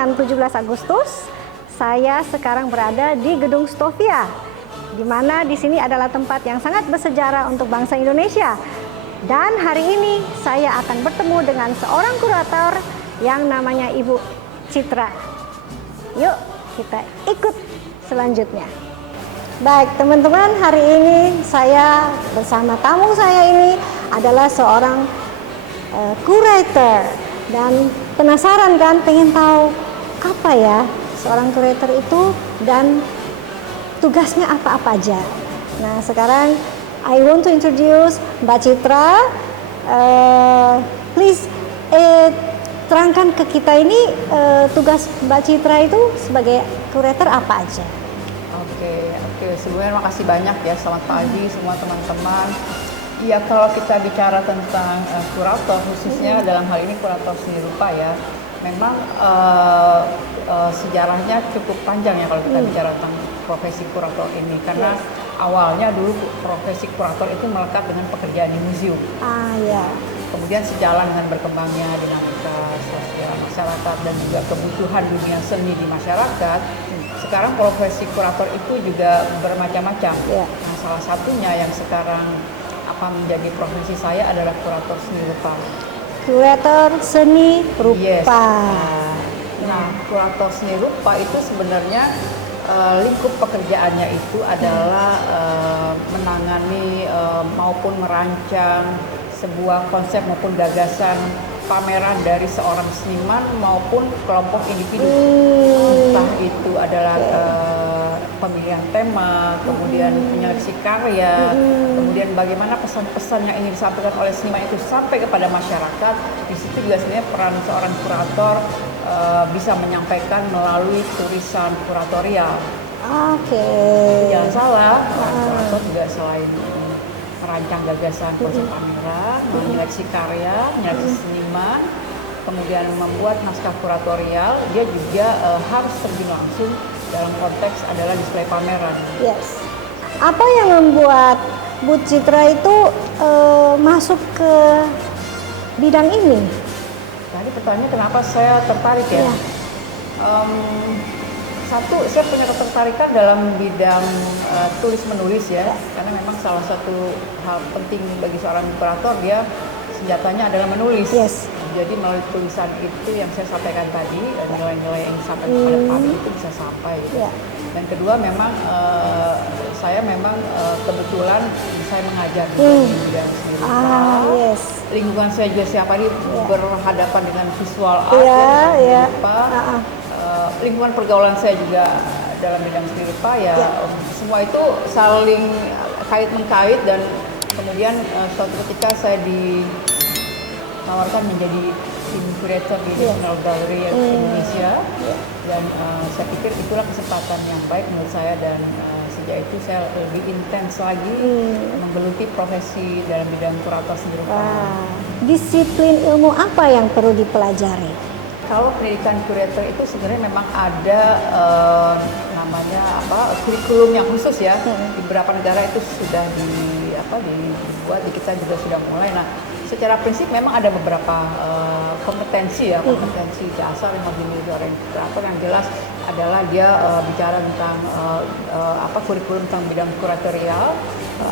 dengan 17 Agustus. Saya sekarang berada di Gedung Stovia, di mana di sini adalah tempat yang sangat bersejarah untuk bangsa Indonesia. Dan hari ini saya akan bertemu dengan seorang kurator yang namanya Ibu Citra. Yuk kita ikut selanjutnya. Baik teman-teman, hari ini saya bersama tamu saya ini adalah seorang curator. Dan penasaran kan, pengen tahu apa ya seorang curator itu dan tugasnya apa-apa aja. Nah sekarang I want to introduce Mbak Citra. Please terangkan ke kita ini tugas Mbak Citra itu sebagai curator apa aja. Oke. Sebelumnya makasih banyak ya. Selamat pagi semua teman-teman. Ya, kalau kita bicara tentang kurator, khususnya dalam hal ini kurator seni rupa ya, memang sejarahnya cukup panjang ya kalau kita bicara tentang profesi kurator ini, karena awalnya dulu profesi kurator itu melekat dengan pekerjaan di museum. Kemudian sejalan dengan berkembangnya dinamika sosial masyarakat dan juga kebutuhan dunia seni di masyarakat, sekarang profesi kurator itu juga bermacam-macam. Nah, salah satunya yang sekarang menjadi profesi saya adalah kurator seni rupa. Kurator seni rupa. Yes. Nah, kurator seni rupa itu sebenarnya lingkup pekerjaannya itu adalah menangani maupun merancang sebuah konsep maupun gagasan pameran dari seorang seniman maupun kelompok individu. Entah itu adalah pemilihan tema, kemudian penyeleksi karya, kemudian bagaimana pesan-pesan yang ingin disampaikan oleh seniman itu sampai kepada masyarakat. Di situ juga sebenarnya peran seorang kurator bisa menyampaikan melalui tulisan kuratorial. Jangan salah, kurator juga selain merancang gagasan konsep pameran, menyeleksi karya, menyeleksi seniman, kemudian membuat naskah kuratorial, dia juga harus terjun langsung dalam konteks adalah display pameran. Yes. Apa yang membuat Bu Citra itu masuk ke bidang ini? Tadi pertanyaannya kenapa saya tertarik ya? Satu, saya punya ketertarikan dalam bidang tulis menulis ya, karena memang salah satu hal penting bagi seorang kurator, dia senjatanya adalah menulis. Yes. Jadi melalui tulisan itu yang saya sampaikan tadi, nilai-nilai yang disampaikan kepada publik itu bisa sampai. Dan kedua, memang saya memang kebetulan saya mengajar di bidang seni rupa. Lingkungan saya juga setiap hari berhadapan dengan visual art, lingkungan pergaulan saya juga dalam bidang seni rupa ya. Semua itu saling kait-mengkait, dan kemudian suatu ketika saya ditawarkan menjadi tim curator di National Gallery Indonesia, dan saya pikir itulah kesempatan yang baik menurut saya, dan sejak itu saya lebih intens lagi menggeluti profesi dalam bidang kurator seni rupa. Disiplin ilmu apa yang perlu dipelajari? Kalau pendidikan kurator itu sebenarnya memang ada namanya kurikulum yang khusus ya. Di beberapa negara itu sudah dibuat, di kita juga sudah mulai. Nah, secara prinsip memang ada beberapa kompetensi dasar yang harus dimiliki oleh kurator. Yang jelas adalah dia bicara tentang kurikulum tentang bidang kuratorial,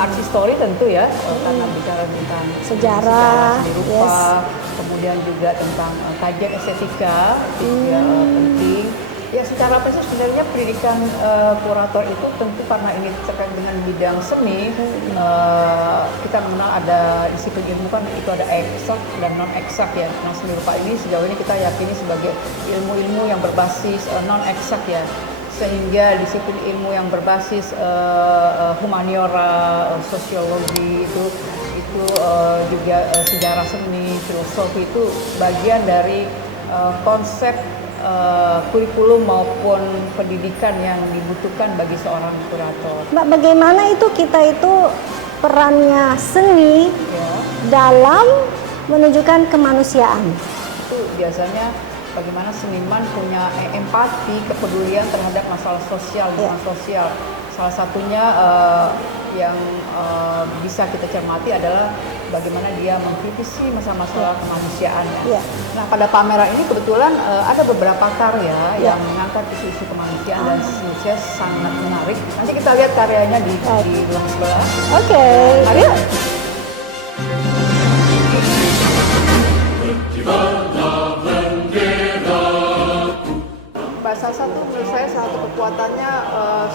art history tentu ya, karena bicara tentang sejarah seni rupa, kemudian juga tentang kajian estetika itu juga penting. Ya, secara prinsip sebenarnya pendidikan kurator itu tentu karena ini terkait dengan bidang seni, kita mengenal ada disiplin ilmu kan, itu ada eksak dan non eksak ya. Nah, seni rupa ini sejauh ini kita yakini sebagai ilmu-ilmu yang berbasis non eksak ya, sehingga disiplin ilmu yang berbasis humaniora, sosiologi itu juga sejarah seni, filosofi itu bagian dari konsep kurikulum maupun pendidikan yang dibutuhkan bagi seorang kurator. Mbak, bagaimana itu kita itu perannya seni dalam menunjukkan kemanusiaan? Itu biasanya bagaimana seniman punya empati, kepedulian terhadap masalah sosial, lingkungan sosial. Salah satunya yang bisa kita cermati adalah bagaimana dia mengkritisi masalah-masalah kemanusiaan. Ya. Nah, pada pameran ini kebetulan ada beberapa karya yang mengangkat isu-isu kemanusiaan dan isu-isu sangat menarik. Nanti kita lihat karyanya di ruang sebelah. Oke, yuk. Salah satu menurut saya satu kekuatannya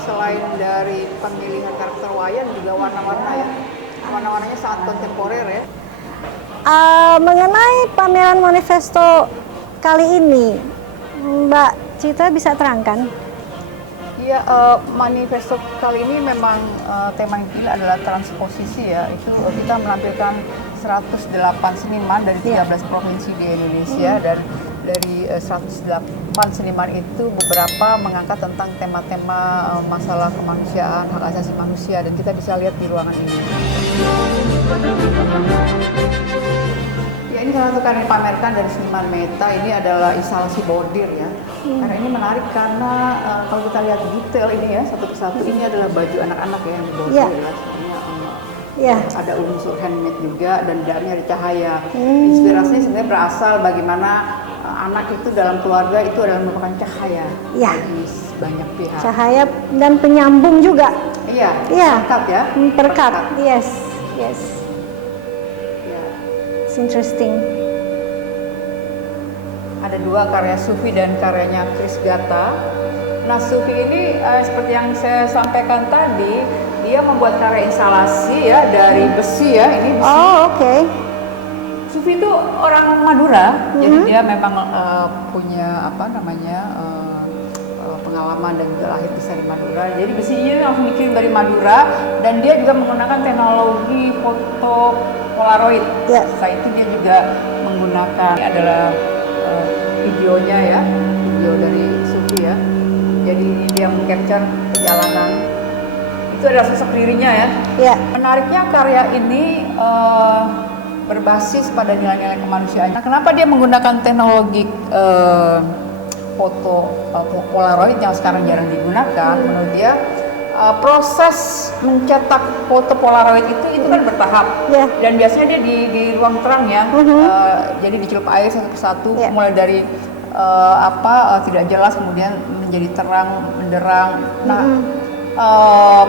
selain dari pemilihan karakter wayang juga warna-warna ya. Warna-warnanya sangat kontemporer ya. Mengenai pameran manifesto kali ini, Mbak Citra bisa terangkan? Iya, manifesto kali ini memang tema yang dipilih adalah transposisi ya. Itu kita menampilkan 108 seniman dari 13 provinsi di Indonesia dan dari 108 seniman itu beberapa mengangkat tentang tema-tema masalah kemanusiaan, hak asasi manusia dan kita bisa lihat di ruangan ini. Ya, ini salah satu karya yang dipamerkan dari seniman Meta, ini adalah instalasi bordir ya. Karena ini menarik karena kalau kita lihat detail ini ya satu persatu ini adalah baju anak-anak ya yang dibordir ya. Ada unsur handmade juga dan di dalamnya ada cahaya. Inspirasinya sebenarnya berasal bagaimana anak itu dalam keluarga itu adalah merupakan cahaya bagi banyak pihak. Cahaya dan penyambung juga. Iya. Perekat ya. Perekat. Yes. Ya. It's interesting. Ada dua karya Sufi dan karyanya Chris Gatta. Nah, Sufi ini seperti yang saya sampaikan tadi, dia membuat karya instalasi ya dari besi ya, ini besi. Oh, oke. Sufi itu orang Madura, jadi dia memang punya pengalaman dan juga lahir besar di Madura. Jadi besinya langsung dikirim dari Madura dan dia juga menggunakan teknologi foto Polaroid. Setelah itu dia juga menggunakan ini adalah videonya ya, video dari Sufi ya. Jadi dia meng-capture perjalanan. Itu adalah sosok dirinya ya. Menariknya karya ini berbasis pada nilai-nilai kemanusiaan. Nah, kenapa dia menggunakan teknologi foto Polaroid yang sekarang jarang digunakan? Menurut dia proses mencetak foto Polaroid itu kan bertahap dan biasanya dia di ruang terang ya. Jadi dicelup air satu persatu mulai dari tidak jelas kemudian menjadi terang menderang. Nah,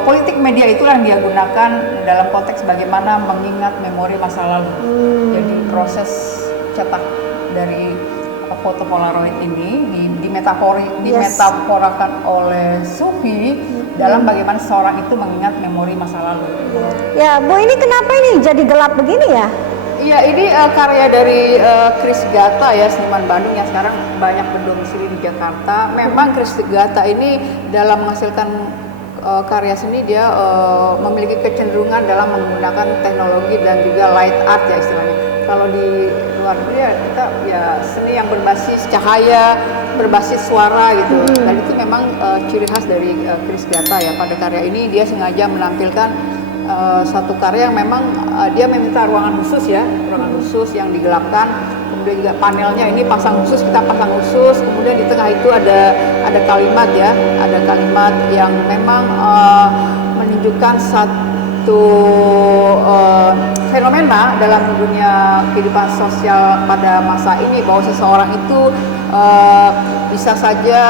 politik media itulah yang dia gunakan dalam konteks bagaimana mengingat memori masa lalu. Jadi proses cetak dari foto Polaroid ini dimetaforakan oleh Sufi dalam bagaimana seorang itu mengingat memori masa lalu. Ya, Bu, ini kenapa ini jadi gelap begini ya? Iya, ini karya dari Chris Gatta ya, seniman Bandung yang sekarang banyak berdomisili di Jakarta. Memang Chris Gatta ini dalam menghasilkan karya seni dia memiliki kecenderungan dalam menggunakan teknologi dan juga light art ya istilahnya. Kalau di luar negeri ya kita ya seni yang berbasis cahaya, berbasis suara gitu. Dan itu memang ciri khas dari Chris Gatta ya. Pada karya ini dia sengaja menampilkan satu karya yang memang dia meminta ruangan khusus ya, ruangan khusus yang digelapkan. Kemudian juga panelnya ini pasang khusus, kita pasang khusus. Kemudian di tengah itu ada kalimat ya, ada kalimat yang memang menunjukkan satu fenomena dalam dunia kehidupan sosial pada masa ini, bahwa seseorang itu bisa saja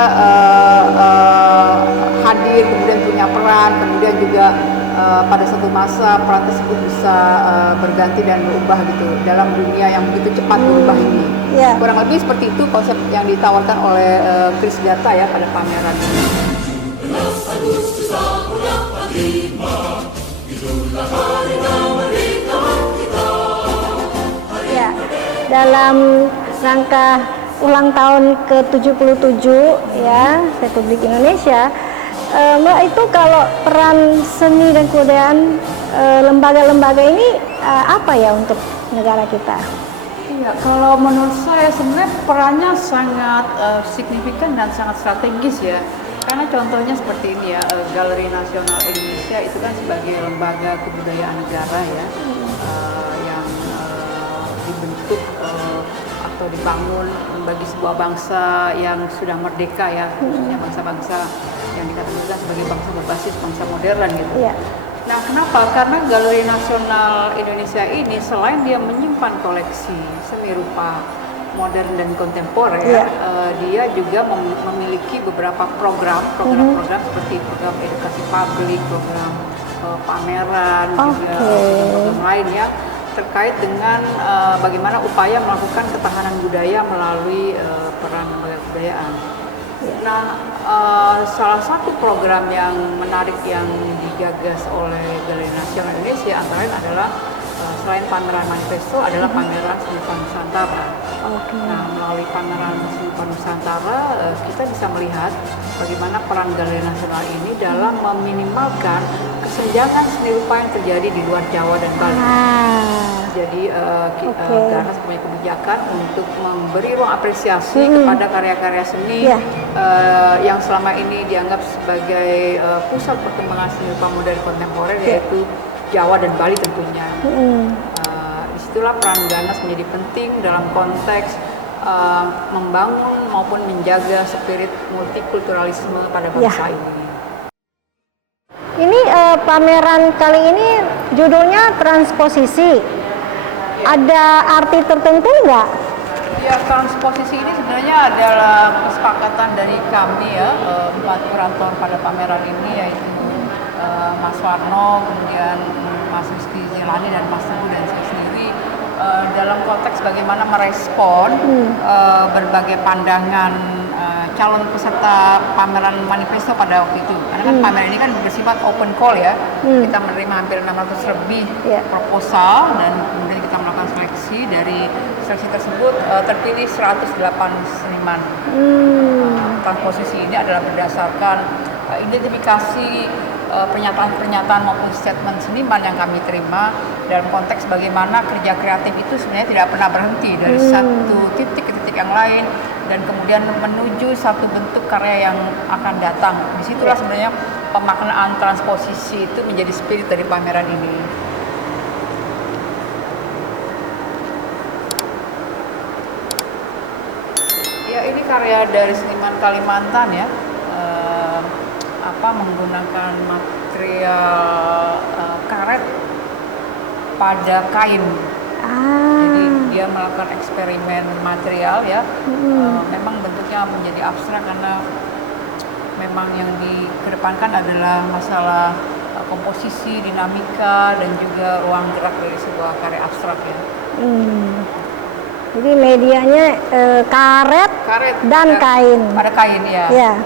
hadir, kemudian punya peran, kemudian juga pada suatu masa peran tersebut bisa berganti dan berubah gitu dalam dunia yang begitu cepat berubah ini. Kurang lebih seperti itu konsep yang ditawarkan oleh Chris Gatta ya pada pameran ini. Ya, dalam rangka ulang tahun ke-77 ya Republik Indonesia, Mbak, itu kalau peran seni dan kebudayaan lembaga-lembaga ini apa ya untuk negara kita? Iya, kalau menurut saya sebenarnya perannya sangat signifikan dan sangat strategis ya. Karena contohnya seperti ini ya, Galeri Nasional Indonesia itu kan sebagai lembaga kebudayaan negara ya, yang dibentuk atau dibangun bagi sebuah bangsa yang sudah merdeka ya, khususnya bangsa-bangsa yang dikatakan sebagai bangsa berbasis bangsa modern gitu. Nah, kenapa? Karena Galeri Nasional Indonesia ini selain dia menyimpan koleksi seni rupa modern dan kontemporer, dia juga memiliki beberapa program-program seperti program edukasi publik, program pameran, juga program lain ya, terkait dengan bagaimana upaya melakukan ketahanan budaya melalui peran lembaga kebudayaan. Nah, salah satu program yang menarik yang digagas oleh Galeri Nasional Indonesia antara lain adalah selain pameran manifesto adalah pameran seni rupa Nusantara. Nah, melalui pameran seni rupa Nusantara kita bisa melihat bagaimana peran Galeri Nasional ini dalam meminimalkan kesenjangan seni rupa yang terjadi di luar Jawa dan Bali. Jadi Garnas punya kebijakan untuk memberi ruang apresiasi kepada karya-karya seni yang selama ini dianggap sebagai pusat perkembangan seni rupa modern kontemporer, yaitu Jawa dan Bali tentunya. Disitulah peran Garnas menjadi penting dalam konteks membangun maupun menjaga spirit multikulturalisme pada bangsa ini. Ini pameran kali ini judulnya transposisi. Ada arti tertentu nggak? Ya, transposisi ini sebenarnya adalah kesepakatan dari kami ya, 4 kurator pada pameran ini, yaitu Mas Warno, kemudian Mas Rizky Zelani dan Mas Teguh dan saya sendiri, dalam konteks bagaimana merespon berbagai pandangan calon peserta pameran manifesto pada waktu itu. Karena kan pameran ini kan bersifat open call ya. Kita menerima hampir 600 lebih proposal dan kemudian kita melakukan seleksi. Dari seleksi tersebut terpilih 108 seniman. Transposisi ini adalah berdasarkan identifikasi pernyataan-pernyataan maupun statement seniman yang kami terima dalam konteks bagaimana kerja kreatif itu sebenarnya tidak pernah berhenti dari satu titik ke titik yang lain dan kemudian menuju satu bentuk karya yang akan datang. Disitulah sebenarnya pemaknaan transposisi itu menjadi spirit dari pameran ini. Ya, ini karya dari seniman Kalimantan ya. Menggunakan material karet pada kain. Jadi dia melakukan eksperimen material ya. Memang bentuknya menjadi abstrak karena memang yang dikedepankan adalah masalah komposisi, dinamika dan juga ruang gerak dari sebuah karya abstrak ya. Jadi medianya karet dan kain. Pada kain ya.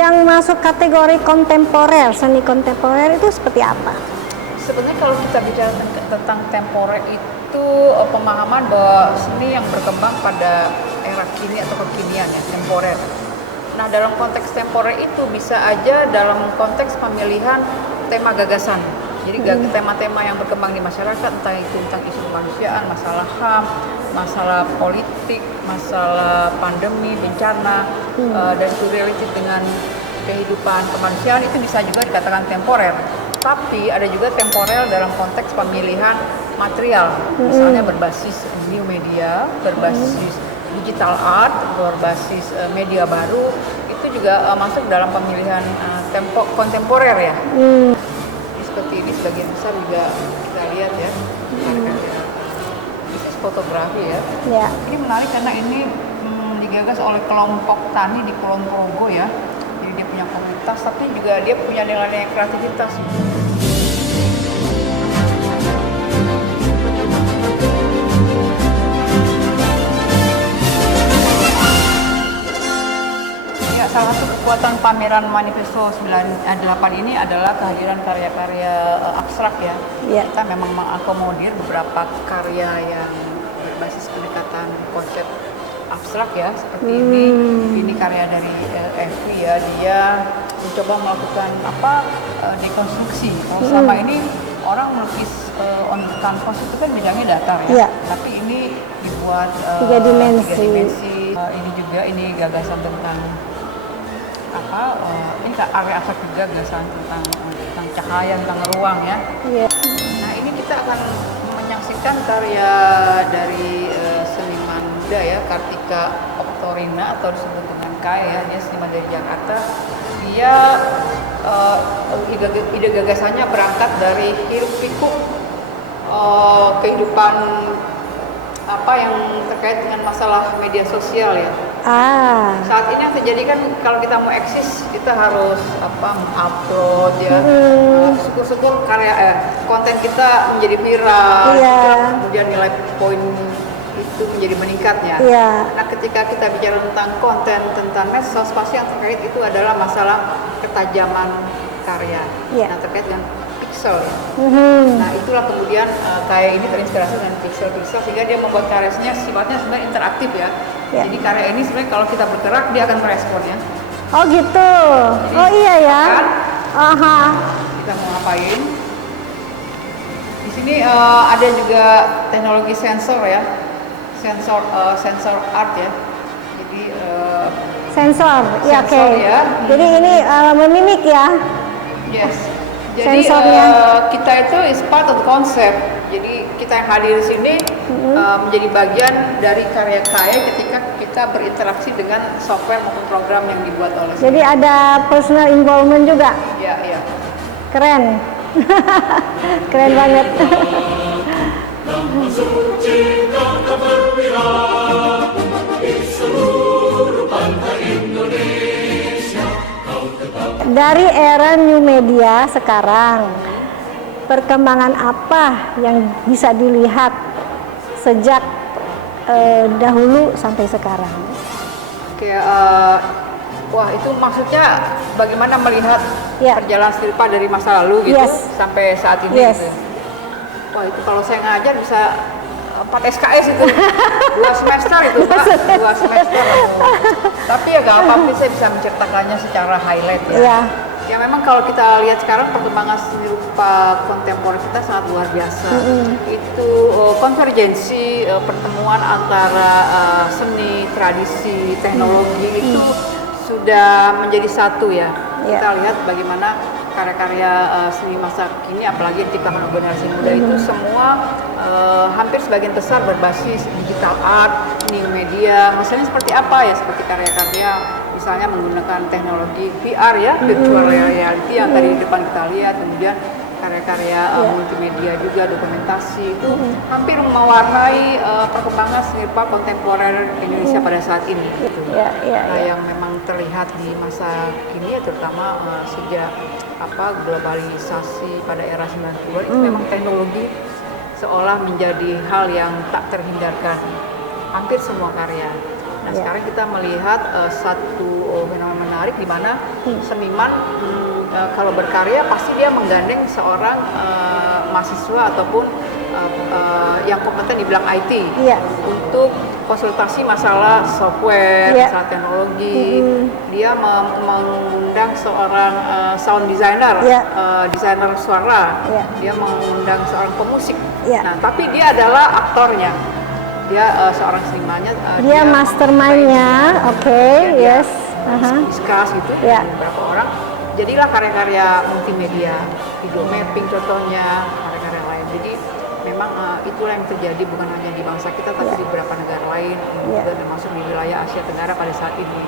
Yang masuk kategori kontemporer, seni kontemporer itu seperti apa? Sebenarnya kalau kita bicara tentang temporer itu pemahaman bahwa seni yang berkembang pada era kini atau kekinian ya, temporer. Nah, dalam konteks temporer itu bisa aja dalam konteks pemilihan tema gagasan. Jadi tema-tema yang berkembang di masyarakat, entah itu tentang isu kemanusiaan, masalah HAM, masalah politik, masalah pandemi, bencana, dan itu related dengan kehidupan kemanusiaan, itu bisa juga dikatakan temporer. Tapi ada juga temporer dalam konteks pemilihan material, misalnya berbasis new media, berbasis digital art, berbasis media baru, itu juga masuk dalam pemilihan kontemporer ya. Seperti ini sebagian besar juga kita lihat ya, bisnis fotografi ya. Ini menarik karena ini digagas oleh kelompok tani di Kulon Progo ya. Jadi dia punya komunitas tapi juga dia punya nilai-nilai kreativitas. Salah satu kekuatan pameran Manifesto 98 ini adalah kehadiran karya-karya abstrak ya. Kita memang mengakomodir beberapa karya yang berbasis pendekatan konsep abstrak ya, seperti ini karya dari Evi ya, dia mencoba melakukan dekonstruksi. Kalau selama ini orang melukis on canvas itu kan bidangnya datar ya, tapi ini dibuat 3 dimensi. Ini gagasan tentang ini area abstrak juga, gagasan tentang cahaya, tentang ruang ya. Nah, ini kita akan menyaksikan karya dari seniman muda ya, Kartika Oktorina atau disebut dengan Kai ya, dia seniman dari Jakarta. Dia ide gagasannya berangkat dari hiruk pikuk kehidupan apa yang terkait dengan masalah media sosial ya. Saat ini yang terjadi kan kalau kita mau eksis kita harus upload ya. Syukur-syukur konten kita menjadi viral, kemudian nilai poin itu menjadi meningkat ya. Nah ketika kita bicara tentang konten tentang medsos, pasti yang terkait itu adalah masalah ketajaman karya. Nah terkait dengan pixel ya. Nah itulah kemudian kayak ini terinspirasi dengan pixel sehingga dia membuat karyanya sifatnya sebenarnya interaktif ya. Jadi karya ini sebenarnya kalau kita bergerak dia akan merespon ya. Oh gitu. Jadi, iya ya. Kita mau ngapain? Di sini ada juga teknologi sensor ya, sensor art ya. Jadi sensor, ya oke. Ya. Jadi ini memimik ya. Yes. Jadi kita itu is part of the concept. Jadi kita yang hadir di sini menjadi bagian dari karya-karya ketika kita berinteraksi dengan software maupun program yang dibuat oleh. Jadi ada personal involvement juga. Iya. Keren. Keren banget. Dari era new media sekarang, perkembangan apa yang bisa dilihat sejak dahulu sampai sekarang? Oke, wah itu maksudnya bagaimana melihat perjalanan Silpa dari masa lalu gitu sampai saat ini gitu. Wah itu kalau saya ngajar bisa 4 SKS itu 2 semester itu Pak, 2 semester. Tapi ya gak apa-apa, saya bisa menceritakannya secara highlight ya. Ya memang kalau kita lihat sekarang perkembangan seni rupa kontemporer kita sangat luar biasa. Itu konvergensi pertemuan antara seni, tradisi, teknologi itu sudah menjadi satu ya. Kita lihat bagaimana karya-karya seni masa kini, apalagi yang diciptakan oleh generasi muda itu semua hampir sebagian besar berbasis digital art, new media. Misalnya seperti apa ya? Seperti karya-karya misalnya menggunakan teknologi VR ya, virtual reality yang tadi di depan kita lihat, kemudian karya-karya multimedia juga, dokumentasi itu hampir mewarnai perkembangan seni rupa kontemporer Indonesia pada saat ini. Yang memang terlihat di masa kini ya, terutama sejak globalisasi pada era 90-an itu memang teknologi seolah menjadi hal yang tak terhindarkan hampir semua karya. Nah sekarang kita melihat satu fenomena menarik di mana seniman kalau berkarya pasti dia menggandeng seorang mahasiswa ataupun yang kompeten di bidang IT untuk konsultasi masalah software, masalah teknologi. Dia mengundang seorang sound designer, desainer suara. Dia mengundang seorang pemusik. Nah, tapi dia adalah aktornya. Dia seorang senimannya. Dia mastermind-nya, discuss gitu dengan beberapa orang. Jadilah karya-karya multimedia, video mapping contohnya, karya-karya lain. Jadi memang itulah yang terjadi bukan hanya di bangsa kita tapi di beberapa negara lain, juga termasuk di wilayah Asia Tenggara pada saat ini.